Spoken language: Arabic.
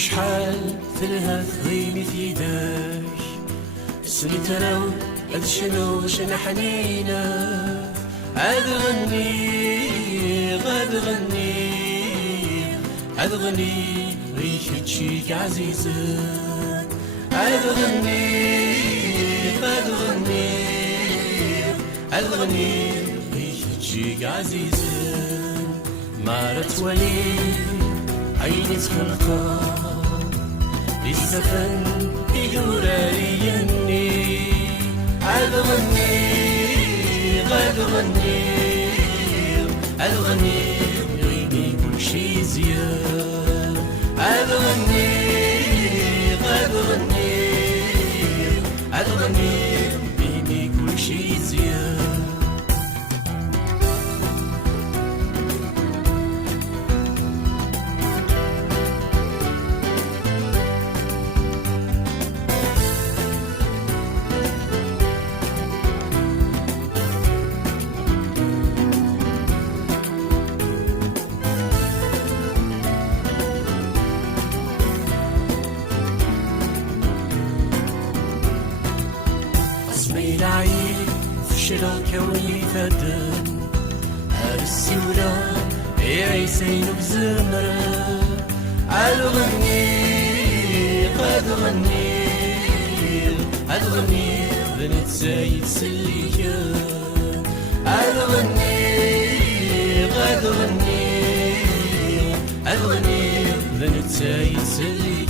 شحال تلهى ضيمي في يداك سني تراو هاد شنو شنا حنينة عاد غني غاد غني عاد غني ريحة شيك عزيزة عاد غني غاد غني عاد غني ريحة شيك عزيزة مارت ولي عيني تخلقا لسه فن يدور يني عاد غني غاد غني عاد غني غيبي كل شي زياد عاد غني غاد غني عاد غني غيبي كل شي زياد العيد فشل كوني فدن هاد السيولة يعيسين بزمرة عاد غني غاد غني عاد غني بنت زايد سليكا عاد غني غاد غني عاد غني بنت زايد سليكا